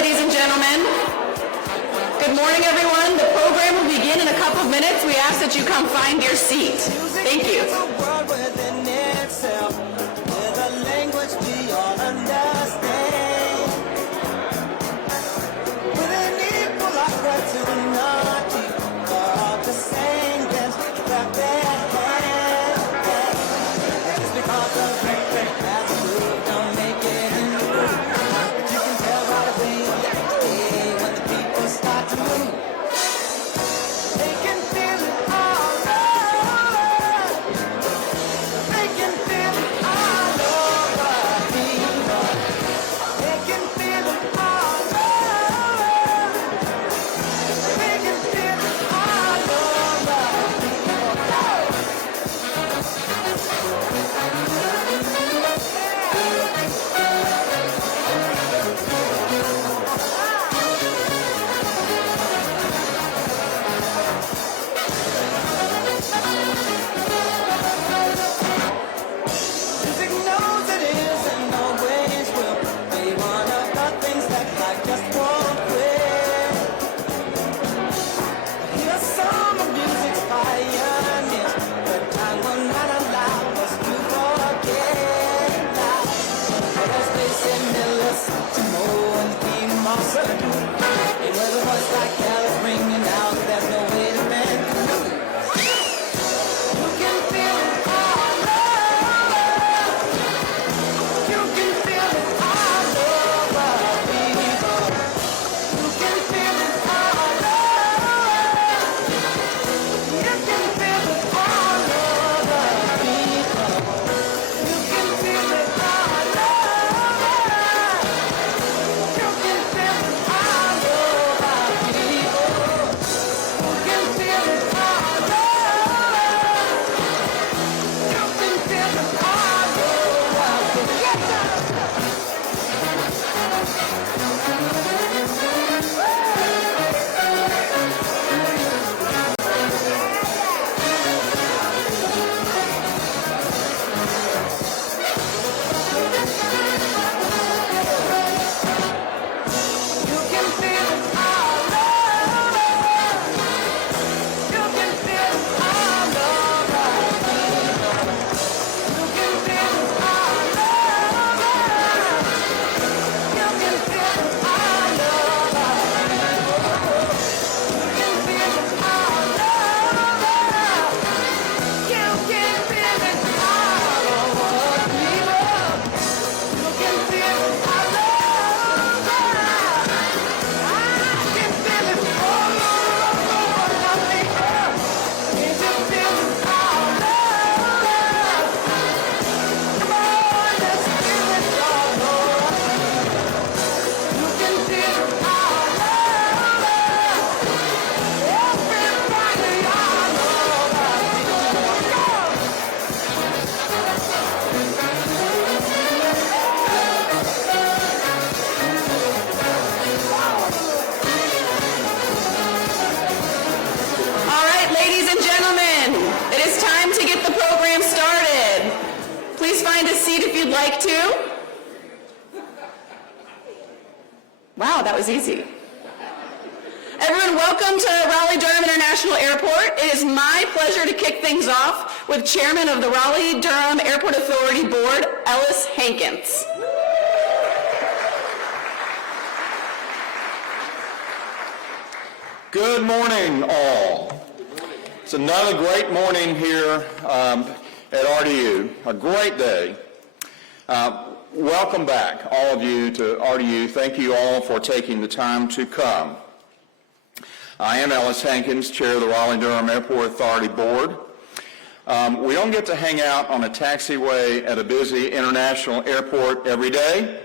ladies and gentlemen. Good morning, everyone. The program will begin in a couple of minutes. We ask that you come find your seat. Thank you. Like to? Wow, that was easy. Everyone, welcome to Raleigh-Durham International Airport. It is my pleasure to kick things off with Chairman of the Raleigh-Durham Airport Authority Board, Ellis Hankins. Good morning, all. It's another great morning here at RDU, a great day. Welcome back, all of you, to RDU. Thank you all for taking the time to come. I am Ellis Hankins, Chair of the Raleigh-Durham Airport Authority Board. We don't get to hang out on a taxiway at a busy international airport every day,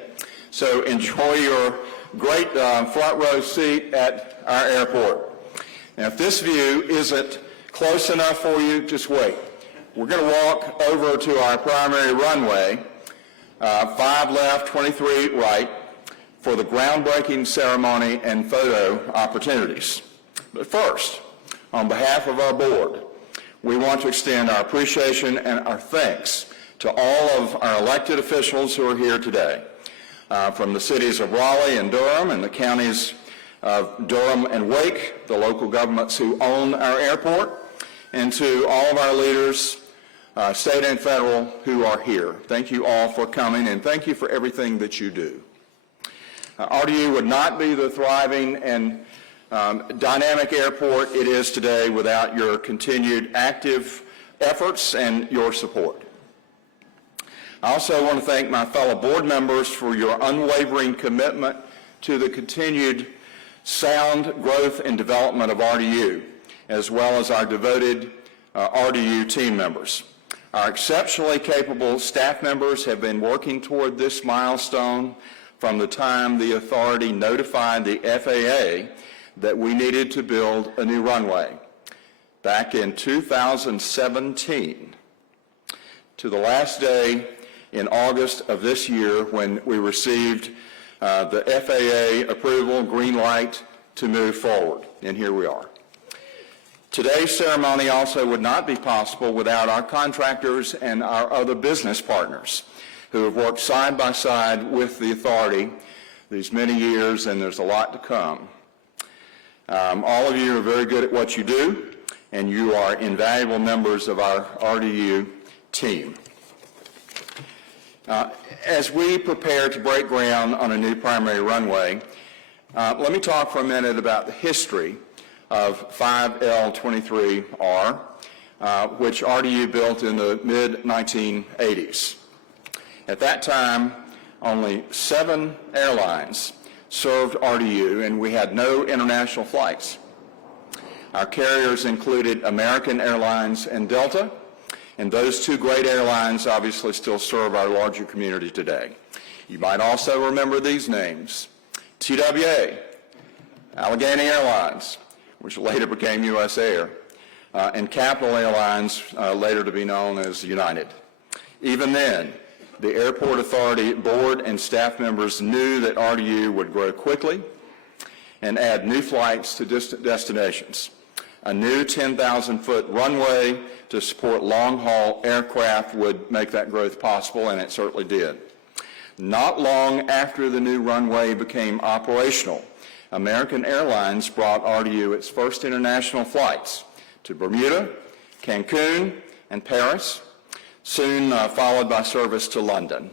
so enjoy your great front row seat at our airport. Now, if this view isn't close enough for you, just wait. We're going to walk over to our primary runway, 5 left, 23 right, for the groundbreaking ceremony and photo opportunities. But first, on behalf of our board, we want to extend our appreciation and our thanks to all of our elected officials who are here today. from the cities of Raleigh and Durham and the counties of Durham and Wake, the local governments who own our airport, and to all of our leaders, state and federal, who are here. Thank you all for coming, and thank you for everything that you do. RDU would not be the thriving and dynamic airport it is today without your continued active efforts and your support. I also want to thank my fellow board members for your unwavering commitment to the continued sound growth and development of RDU, as well as our devoted RDU team members. Our exceptionally capable staff members have been working toward this milestone from the time the authority notified the FAA that we needed to build a new runway back in 2017 to the last day in August of this year when we received the FAA approval, green light to move forward, and here we are. Today's ceremony also would not be possible without our contractors and our other business partners who have worked side by side with the authority these many years, and there's a lot to come. All of you are very good at what you do, and you are invaluable members of our RDU team. As we prepare to break ground on a new primary runway, let me talk for a minute about the history of 5L23R, which RDU built in the mid-1980s. At that time, only 7 airlines served RDU, and we had no international flights. Our carriers included American Airlines and Delta, and those two great airlines obviously still serve our larger community today. You might also remember these names: TWA, Allegheny Airlines, which later became US Air, and Capital Airlines, later to be known as United. Even then, the Airport Authority board and staff members knew that RDU would grow quickly and add new flights to distant destinations. A new 10,000-foot runway to support long-haul aircraft would make that growth possible, and it certainly did. Not long after the new runway became operational, American Airlines brought RDU its first international flights to Bermuda, Cancun, and Paris, soon followed by service to London.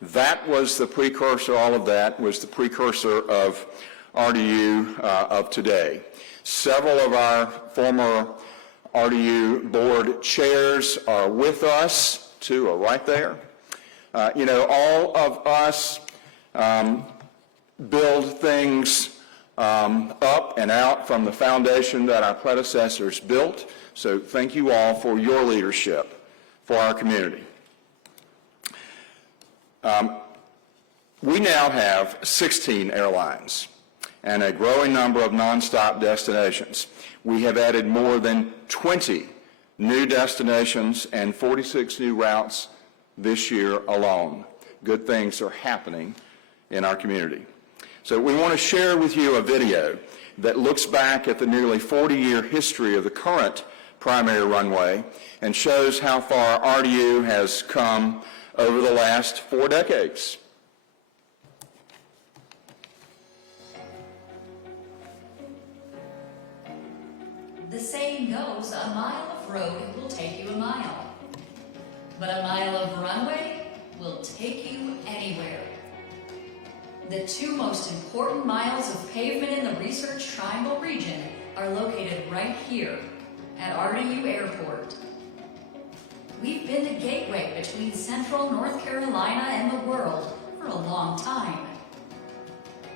That was the precursor, all of that was the precursor of RDU of today. Several of our former RDU board chairs are with us. 2 are right there. All of us build things up and out from the foundation that our predecessors built. So thank you all for your leadership for our community. We now have 16 airlines and a growing number of nonstop destinations. We have added more than 20 new destinations and 46 new routes this year alone. Good things are happening in our community. So we want to share with you a video that looks back at the nearly 40-year history of the current primary runway and shows how far RDU has come over the last 4 decades. The saying goes, a mile of road will take you a mile, but a mile of runway will take you anywhere. The 2 most important miles of pavement in the Research Triangle region are located right here at RDU Airport. We've been the gateway between central North Carolina and the world for a long time.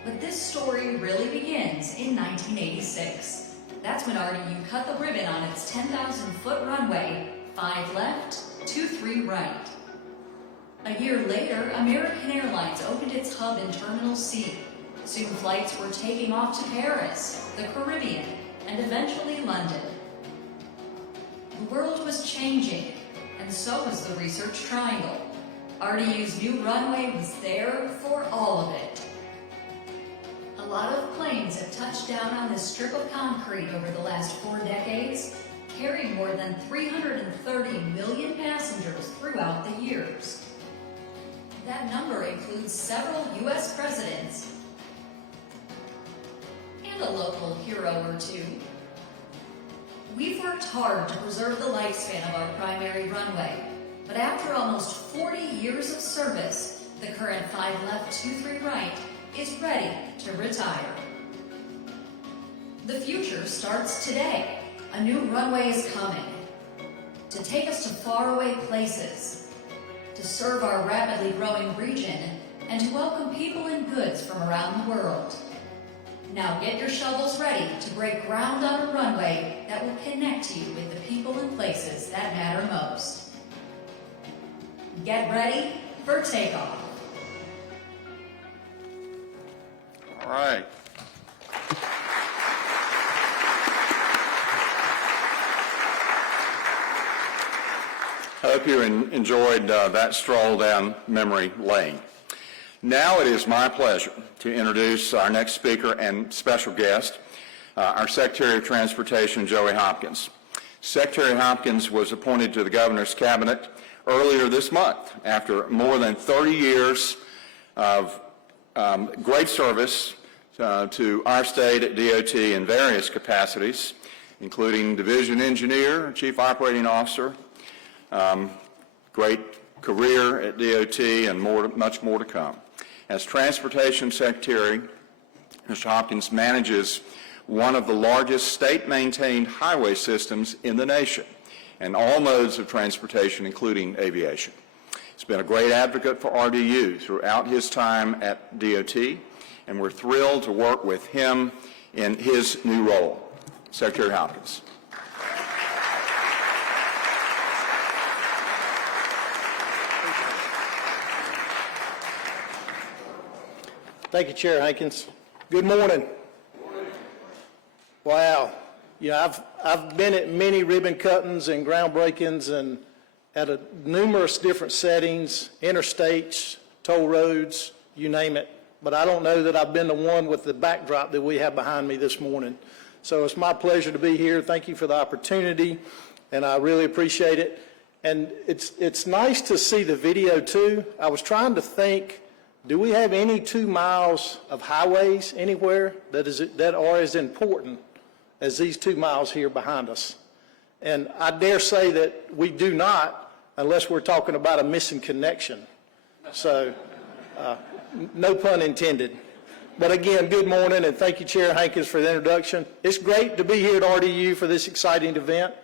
But this story really begins in 1986. That's when RDU cut the ribbon on its 10,000-foot runway, 5 left, 23 right. A year later, American Airlines opened its hub in Terminal C. Soon flights were taking off to Paris, the Caribbean, and eventually London. The world was changing, and so was the Research Triangle. RDU's new runway was there for all of it. A lot of planes have touched down on this strip of concrete over the last 4 decades, carrying more than 330 million passengers throughout the years. That number includes several U.S. presidents and a local hero or two. We've worked hard to preserve the lifespan of our primary runway, but after almost 40 years of service, the current 5 left, 2, 3 right is ready to retire. The future starts today. A new runway is coming to take us to faraway places, to serve our rapidly growing region, and to welcome people and goods from around the world. Now get your shovels ready to break ground on a runway that will connect you with the people and places that matter most. Get ready for takeoff. All right. I hope you enjoyed that stroll down memory lane. Now it is my pleasure to introduce our next speaker and special guest, our Secretary of Transportation, Joey Hopkins. Secretary Hopkins was appointed to the Governor's Cabinet earlier this month after more than 30 years of great service to our state at DOT in various capacities, including Division Engineer, Chief Operating Officer, great career at DOT, and much more to come. As Transportation Secretary, Mr. Hopkins manages one of the largest state-maintained highway systems in the nation, and all modes of transportation, including aviation. He's been a great advocate for RDU throughout his time at DOT, and we're thrilled to work with him in his new role. Secretary Hopkins. Thank you, Chair Hankins. Good morning. Wow. Yeah, I've been at many ribbon cuttings and groundbreakings and at numerous different settings, interstates, toll roads, you name it. But I don't know that I've been the one with the backdrop that we have behind me this morning. So it's my pleasure to be here. Thank you for the opportunity, and I really appreciate it. And it's nice to see the video too. I was trying to think, do we have any 2 miles of highways anywhere that are as important as these 2 miles here behind us? And I dare say that we do not, unless we're talking about a missing connection. So, no pun intended. But again, good morning, and thank you, Chair Hankins, for the introduction. It's great to be here at RDU for this exciting event.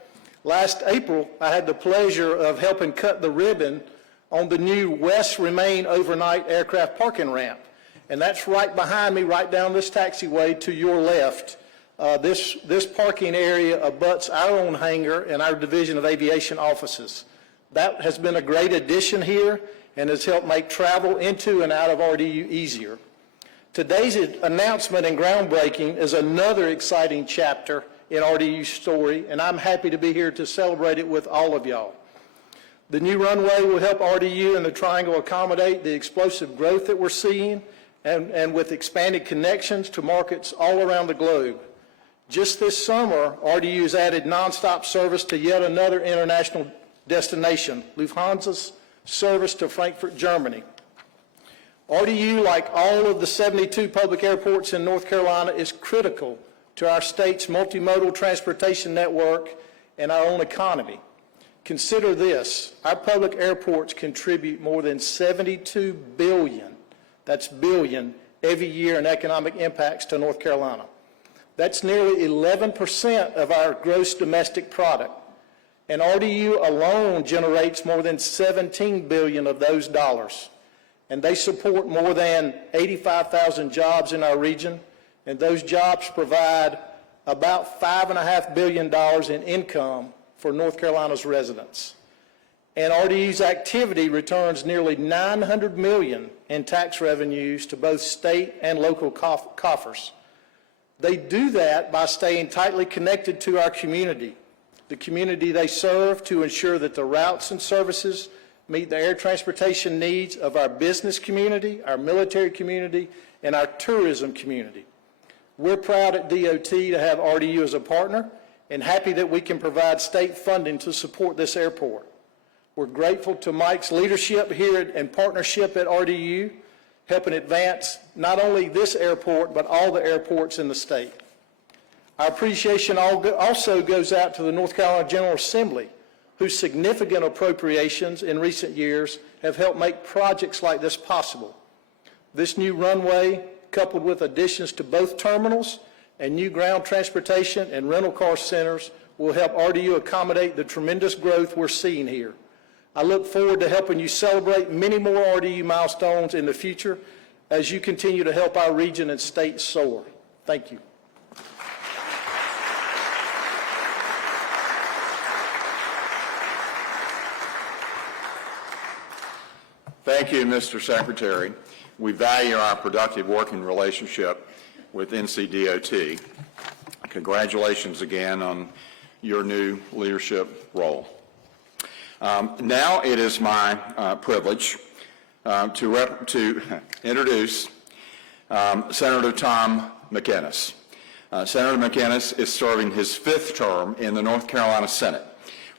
Last April, I had the pleasure of helping cut the ribbon on the new West Remain overnight aircraft parking ramp. And that's right behind me, right down this taxiway to your left. This parking area abuts our own hangar and our Division of Aviation offices. That has been a great addition here and has helped make travel into and out of RDU easier. Today's announcement and groundbreaking is another exciting chapter in RDU's story, and I'm happy to be here to celebrate it with all of y'all. The new runway will help RDU and the Triangle accommodate the explosive growth that we're seeing and with expanded connections to markets all around the globe. Just this summer, RDU has added nonstop service to yet another international destination, Lufthansa's service to Frankfurt, Germany. RDU, like all of the 72 public airports in North Carolina, is critical to our state's multimodal transportation network and our own economy. Consider this, our public airports contribute more than $72 billion, that's billion, every year in economic impacts to North Carolina. That's nearly 11% of our gross domestic product, and RDU alone generates more than $17 billion of those dollars. And they support more than 85,000 jobs in our region, and those jobs provide about $5.5 billion in income for North Carolina's residents. And RDU's activity returns nearly $900 million in tax revenues to both state and local coffers. They do that by staying tightly connected to our community, the community they serve, to ensure that the routes and services meet the air transportation needs of our business community, our military community, and our tourism community. We're proud at DOT to have RDU as a partner and happy that we can provide state funding to support this airport. We're grateful to Mike's leadership here and partnership at RDU, helping advance not only this airport, but all the airports in the state. Our appreciation also goes out to the North Carolina General Assembly, whose significant appropriations in recent years have helped make projects like this possible. This new runway, coupled with additions to both terminals and new ground transportation and rental car centers, will help RDU accommodate the tremendous growth we're seeing here. I look forward to helping you celebrate many more RDU milestones in the future as you continue to help our region and state soar. Thank you. Thank you, Mr. Secretary. We value our productive working relationship with NCDOT. Congratulations again on your new leadership role. Now it is my privilege to introduce Senator Tom McInnis. Senator McInnis is serving his 5th term in the North Carolina Senate,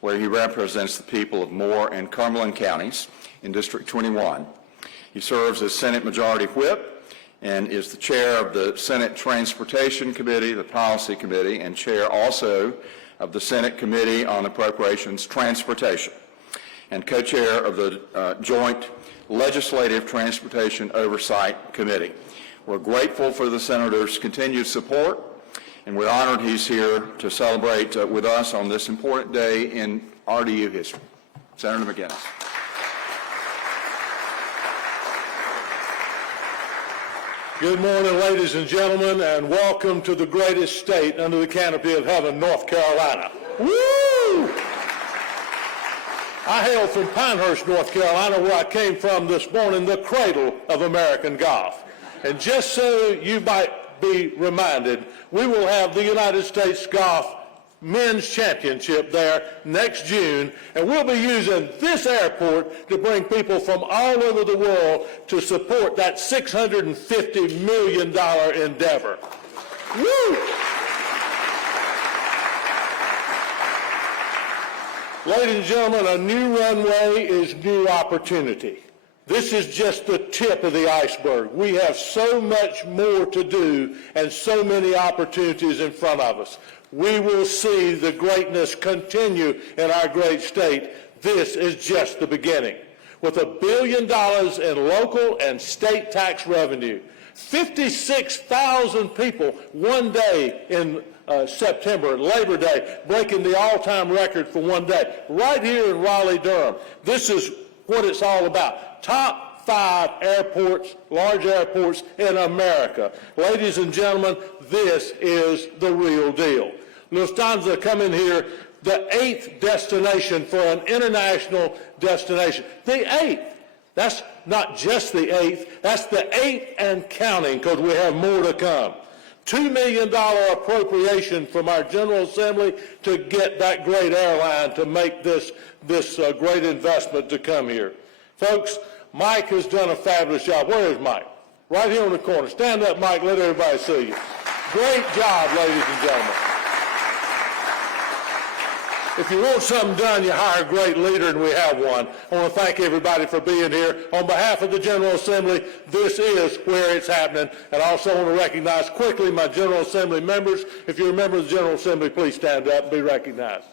where he represents the people of Moore and Cumberland counties in District 21. He serves as Senate Majority Whip and is the chair of the Senate Transportation Committee, the Policy Committee, and chair also of the Senate Committee on Appropriations Transportation, and co-chair of the Joint Legislative Transportation Oversight Committee. We're grateful for the Senator's continued support, and we're honored he's here to celebrate with us on this important day in RDU history. Senator McInnis. Good morning, ladies and gentlemen, and welcome to the greatest state under the canopy of heaven, North Carolina. Woo! I hail from Pinehurst, North Carolina, where I came from this morning, the cradle of American golf. And just so you might be reminded, we will have the United States Golf Men's Championship there next June, and we'll be using this airport to bring people from all over the world to support that $650 million endeavor. Woo! Ladies and gentlemen, a new runway is new opportunity. This is just the tip of the iceberg. We have so much more to do and so many opportunities in front of us. We will see the greatness continue in our great state. This is just the beginning. With $1 billion in local and state tax revenue, 56,000 people one day in September, Labor Day, breaking the all-time record for one day, right here in Raleigh-Durham. This is what it's all about. Top 5 airports, large airports in America. Ladies and gentlemen, this is the real deal. Lufthansa come in here, the 8th destination for an international destination. The 8th. That's not just the 8th, that's the 8th and counting, because we have more to come. $2 million appropriation from our General Assembly to get that great airline to make this great investment to come here. Folks, Mike has done a fabulous job. Where is Mike? Right here in the corner. Stand up, Mike, let everybody see you. Great job, ladies and gentlemen. If you want something done, you hire a great leader, and we have one. I want to thank everybody for being here. On behalf of the General Assembly, this is where it's happening. And I also want to recognize quickly my General Assembly members. If you're a member of the General Assembly, please stand up and be recognized.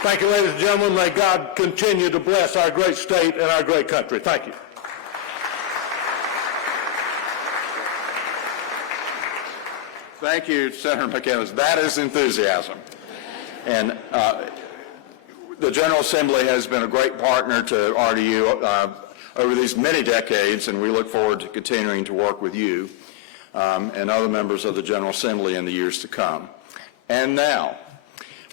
Thank you, ladies and gentlemen. May God continue to bless our great state and our great country. Thank you. Thank you, Senator McInnis. That is enthusiasm. And the General Assembly has been a great partner to RDU over these many decades, and we look forward to continuing to work with you and other members of the General Assembly in the years to come. And now,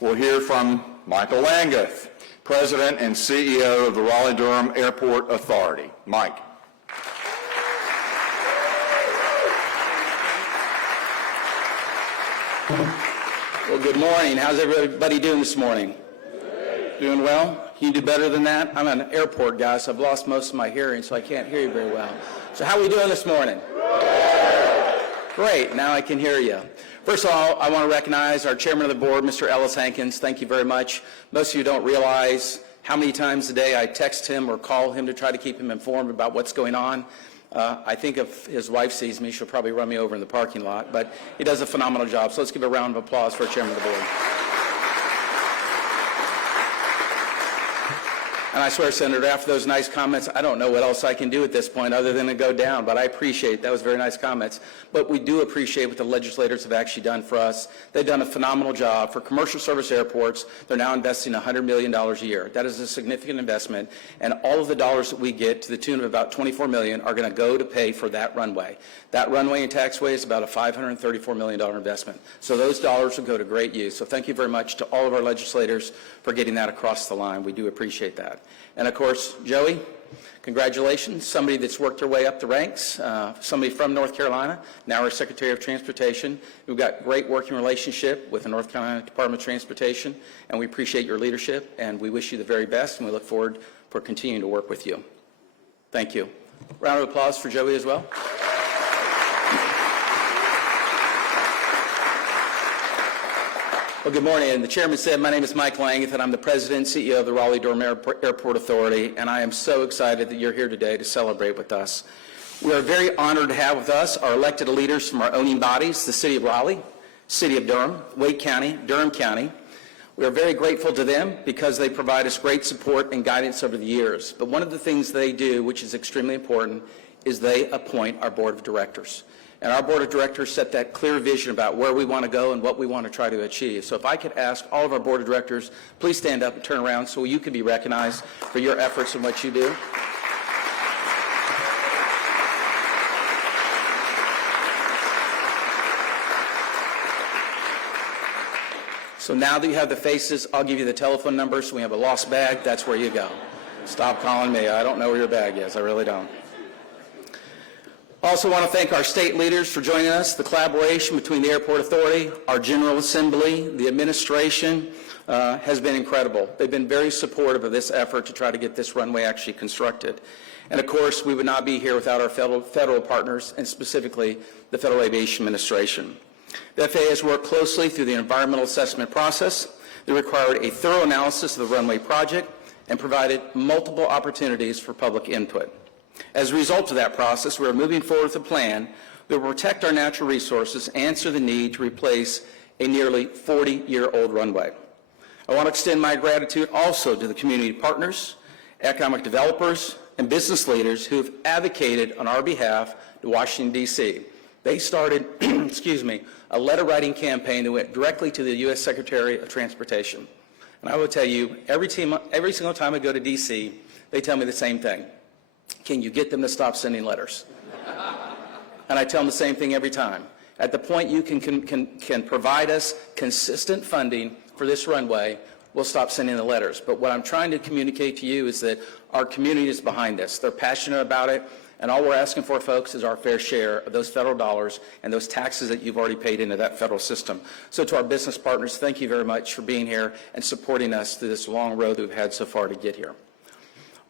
we'll hear from Michael Langeth, President and CEO of the Raleigh-Durham Airport Authority. Mike. Well, good morning. How's everybody doing this morning? Doing well? Can you do better than that? I'm an airport guy, so I've lost most of my hearing, so I can't hear you very well. So how are we doing this morning? Great, now I can hear you. First of all, I want to recognize our chairman of the board, Mr. Ellis Hankins. Thank you very much. Most of you don't realize how many times a day I text him or call him to try to keep him informed about what's going on. I think if his wife sees me, she'll probably run me over in the parking lot, but he does a phenomenal job. So let's give a round of applause for our chairman of the board. And I swear, Senator, after those nice comments, I don't know what else I can do at this point other than to go down, but I appreciate that was very nice comments. But we do appreciate what the legislators have actually done for us. They've done a phenomenal job. For commercial service airports, they're now investing $100 million a year. That is a significant investment, and all of the dollars that we get, to the tune of about $24 million, are going to go to pay for that runway. That runway and taxiway is about a $534 million investment. So those dollars will go to great use. So thank you very much to all of our legislators for getting that across the line. We do appreciate that. And of course, Joey, congratulations. Somebody that's worked their way up the ranks, somebody from North Carolina, now our Secretary of Transportation. We've got great working relationship with the North Carolina Department of Transportation, and we appreciate your leadership, and we wish you the very best, and we look forward for continuing to work with you. Thank you. Round of applause for Joey as well. Well, good morning. And the chairman said, my name is Mike Langath, and I'm the president and CEO of the Raleigh-Durham Airport Authority, and I am so excited that you're here today to celebrate with us. We are very honored to have with us our elected leaders from our owning bodies, the City of Raleigh, City of Durham, Wake County, Durham County. We are very grateful to them because they provide us great support and guidance over the years. But one of the things they do, which is extremely important, is they appoint our board of directors. And our board of directors set that clear vision about where we want to go and what we want to try to achieve. So if I could ask all of our board of directors, please stand up and turn around so you can be recognized for your efforts and what you do. So now that you have the faces, I'll give you the telephone number. So we have a lost bag, that's where you go. Stop calling me. I don't know where your bag is. I really don't. Also want to thank our state leaders for joining us. The collaboration between the Airport Authority, our General Assembly, the administration has been incredible. They've been very supportive of this effort to try to get this runway actually constructed. And of course, we would not be here without our federal partners, and specifically the Federal Aviation Administration. The FAA has worked closely through the environmental assessment process. They required a thorough analysis of the runway project and provided multiple opportunities for public input. As a result of that process, we are moving forward with a plan that will protect our natural resources and answer the need to replace a nearly 40-year-old runway. I want to extend my gratitude also to the community partners, economic developers, and business leaders who have advocated on our behalf to Washington, D.C. They started, a letter-writing campaign that went directly to the U.S. Secretary of Transportation. And I will tell you, every single time I go to D.C., they tell me the same thing. Can you get them to stop sending letters? And I tell them the same thing every time. At the point you can provide us consistent funding for this runway, we'll stop sending the letters. But what I'm trying to communicate to you is that our community is behind this. They're passionate about it, and all we're asking for, folks, is our fair share of those federal dollars and those taxes that you've already paid into that federal system. So to our business partners, thank you very much for being here and supporting us through this long road that we've had so far to get here.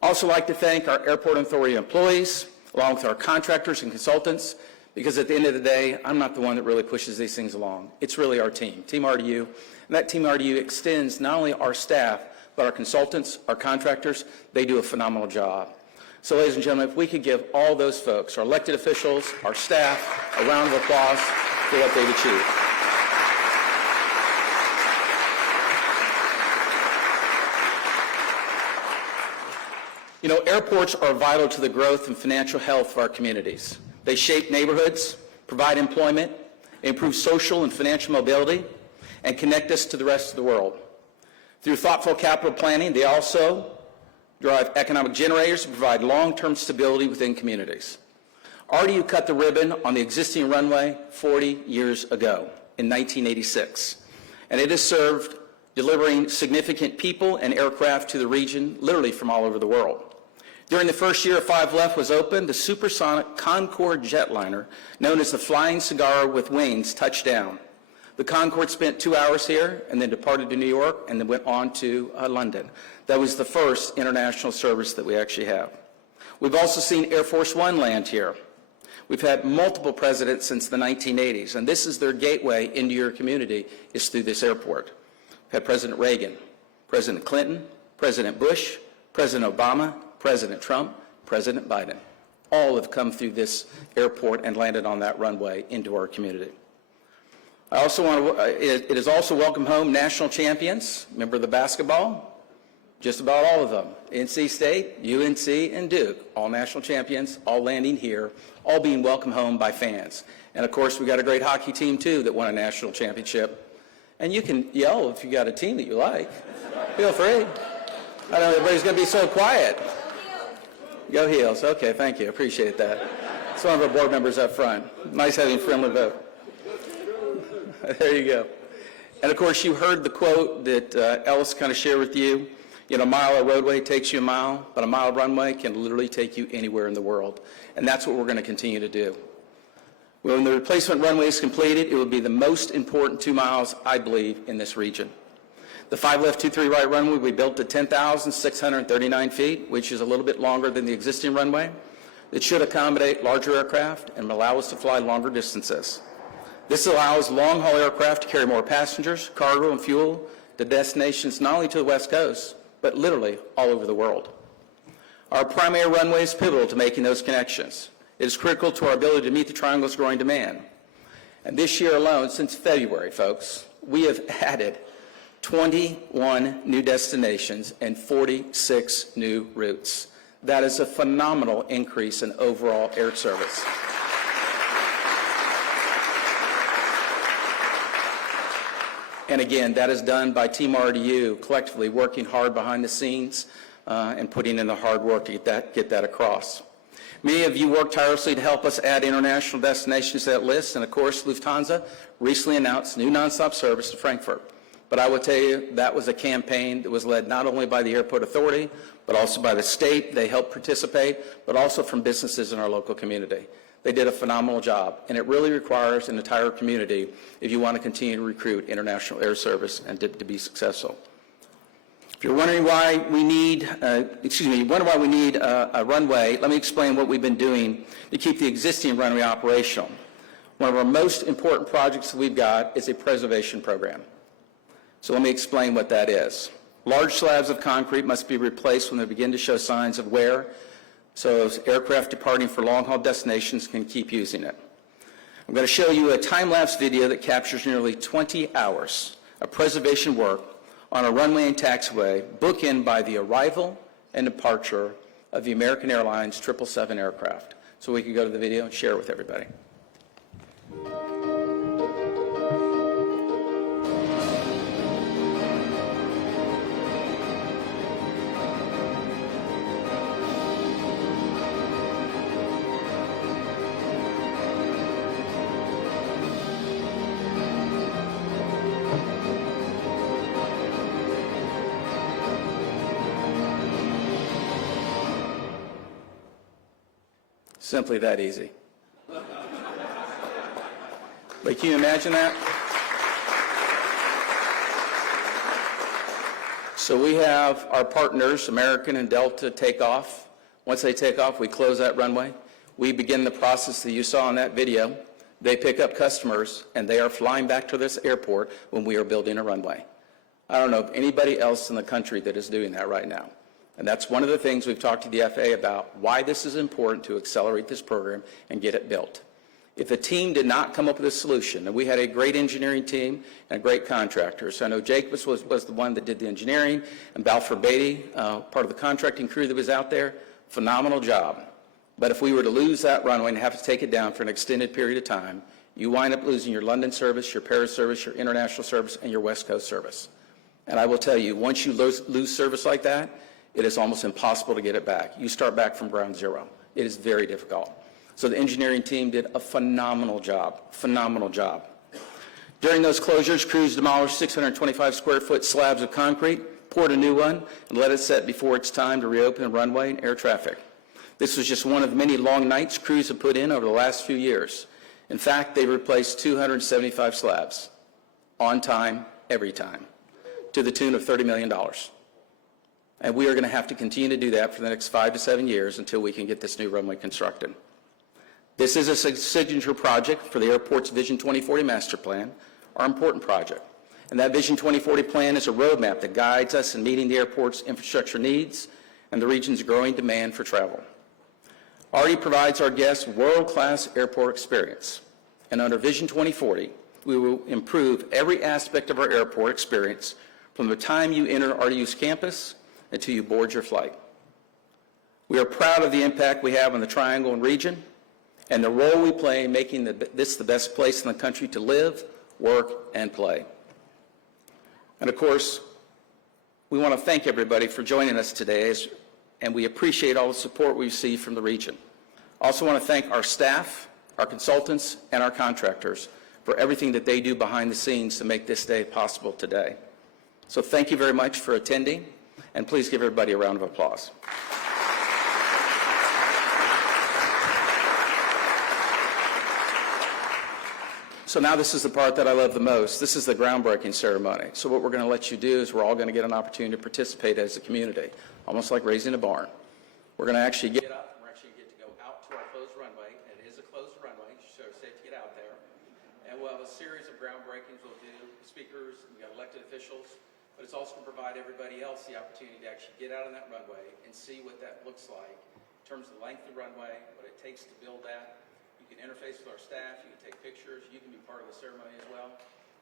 Also like to thank our Airport Authority employees, along with our contractors and consultants, because at the end of the day, I'm not the one that really pushes these things along. It's really our team, Team RDU. And that Team RDU extends not only our staff, but our consultants, our contractors. They do a phenomenal job. So ladies and gentlemen, if we could give all those folks, our elected officials, our staff, a round of applause for what they've achieved. You know, airports are vital to the growth and financial health of our communities. They shape neighborhoods, provide employment, improve social and financial mobility, and connect us to the rest of the world. Through thoughtful capital planning, they also drive economic generators and provide long-term stability within communities. RDU cut the ribbon on the existing runway 40 years ago in 1986, and it has served delivering significant people and aircraft to the region, literally from all over the world. During the first year 5 Left was opened, the supersonic Concorde jetliner, known as the Flying Cigar with Wings, touched down. The Concorde spent 2 hours here and then departed to New York and then went on to London. That was the first international service that we actually have. We've also seen Air Force One land here. We've had multiple presidents since the 1980s, and this is their gateway into your community, is through this airport. We've had President Reagan, President Clinton, President Bush, President Obama, President Trump, President Biden. All have come through this airport and landed on that runway into our community. It is also welcome home national champions. Remember the basketball? Just about all of them. NC State, UNC, and Duke, all national champions, all landing here, all being welcomed home by fans. And of course, we got a great hockey team too that won a national championship. And you can yell if you got a team that you like. Feel free. I know everybody's going to be so quiet. Go Heels. Okay, thank you. Appreciate that. It's one of our board members up front. Nice having a friendly vote. There you go. And of course, you heard the quote that Ellis kind of shared with you. You know, a mile of roadway takes you a mile, but a mile of runway can literally take you anywhere in the world. And that's what we're going to continue to do. When the replacement runway is completed, it will be the most important 2 miles, I believe, in this region. The 5 left, 2 3 right runway we built to 10,639 feet, which is a little bit longer than the existing runway. It should accommodate larger aircraft and allow us to fly longer distances. This allows long-haul aircraft to carry more passengers, cargo, and fuel to destinations not only to the West Coast, but literally all over the world. Our primary runway is pivotal to making those connections. It is critical to our ability to meet the Triangle's growing demand. And this year alone, since February, folks, we have added 21 new destinations and 46 new routes. That is a phenomenal increase in overall air service. And again, that is done by Team RDU collectively working hard behind the scenes and putting in the hard work to get that across. Many of you worked tirelessly to help us add international destinations to that list, and of course, Lufthansa recently announced new nonstop service to Frankfurt. But I will tell you, that was a campaign that was led not only by the Airport Authority, but also by the state. They helped participate, but also from businesses in our local community. They did a phenomenal job, and it really requires an entire community if you want to continue to recruit international air service and to be successful. If you're wondering why we need, a runway, let me explain what we've been doing to keep the existing runway operational. One of our most important projects that we've got is a preservation program. So let me explain what that is. Large slabs of concrete must be replaced when they begin to show signs of wear, so as aircraft departing for long-haul destinations can keep using it. I'm going to show you a time-lapse video that captures nearly 20 hours of preservation work on a runway and taxiway, bookended by the arrival and departure of the American Airlines 777 aircraft. So we can go to the video and share it with everybody. Simply that easy. But can you imagine that? So we have our partners, American and Delta, take off. Once they take off, we close that runway. We begin the process that you saw in that video. They pick up customers, and they are flying back to this airport when we are building a runway. I don't know of anybody else in the country that is doing that right now. And that's one of the things we've talked to the FAA about, why this is important to accelerate this program and get it built. If the team did not come up with a solution, and we had a great engineering team and a great contractor. So I know Jacobs was the one that did the engineering, and Balfour Beatty, part of the contracting crew that was out there, phenomenal job. But if we were to lose that runway and have to take it down for an extended period of time, you wind up losing your London service, your Paris service, your international service, and your West Coast service. And I will tell you, once you lose service like that, it is almost impossible to get it back. You start back from ground zero. It is very difficult. So the engineering team did a phenomenal job. During those closures, crews demolished 625 square foot slabs of concrete, poured a new one, and let it set before it's time to reopen the runway and air traffic. This was just one of the many long nights crews have put in over the last few years. In fact, they replaced 275 slabs on time, every time, to the tune of $30 million. And we are going to have to continue to do that for the next 5 to 7 years until we can get this new runway constructed. This is a signature project for the airport's Vision 2040 Master Plan, our important project. And that Vision 2040 plan is a roadmap that guides us in meeting the airport's infrastructure needs and the region's growing demand for travel. RDU provides our guests world-class airport experience. And under Vision 2040, we will improve every aspect of our airport experience from the time you enter RDU's campus until you board your flight. We are proud of the impact we have on the Triangle and region and the role we play in making this the best place in the country to live, work, and play. And of course, we want to thank everybody for joining us today, and we appreciate all the support we receive from the region. I also want to thank our staff, our consultants, and our contractors for everything that they do behind the scenes to make this day possible today. So thank you very much for attending, and please give everybody a round of applause. So now this is the part that I love the most. This is the groundbreaking ceremony. So what we're going to let you do is we're all going to get an opportunity to participate as a community, almost like raising a barn. We're going to actually get up. We're actually going to get to go out to our closed runway. And it is a closed runway, so it's safe to get out there. And we'll have a series of groundbreakings. We'll do speakers, we've got elected officials, but it's also going to provide everybody else the opportunity to actually get out on that runway and see what that looks like in terms of the length of the runway, what it takes to build that. You can interface with our staff, you can take pictures, you can be part of the ceremony as well,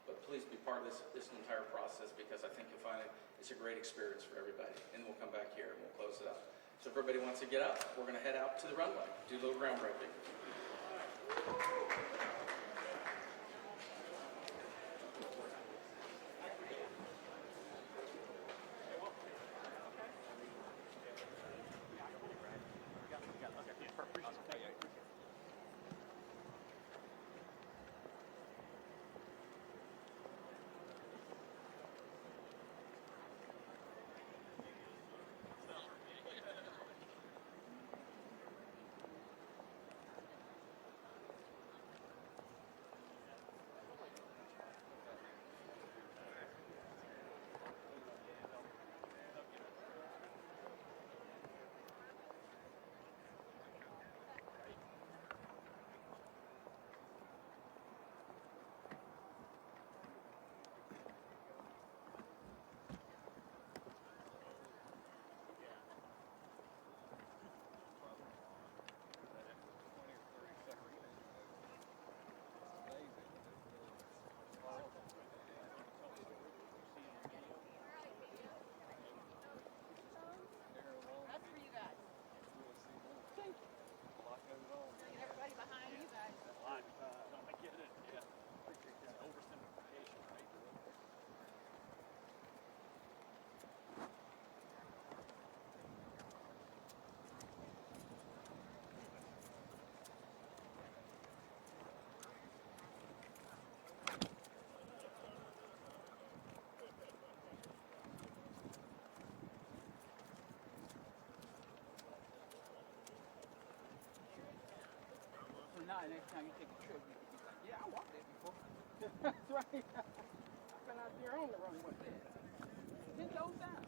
but please be part of this entire process because I think you'll find it's a great experience for everybody. And we'll come back here and we'll close it up. So if everybody wants to get up, we're going to head out to the runway, do a little groundbreaking. Next time you take a trip, you can be like, yeah, I walked that before. That's right. I've been out there on the runway. 10 toes down.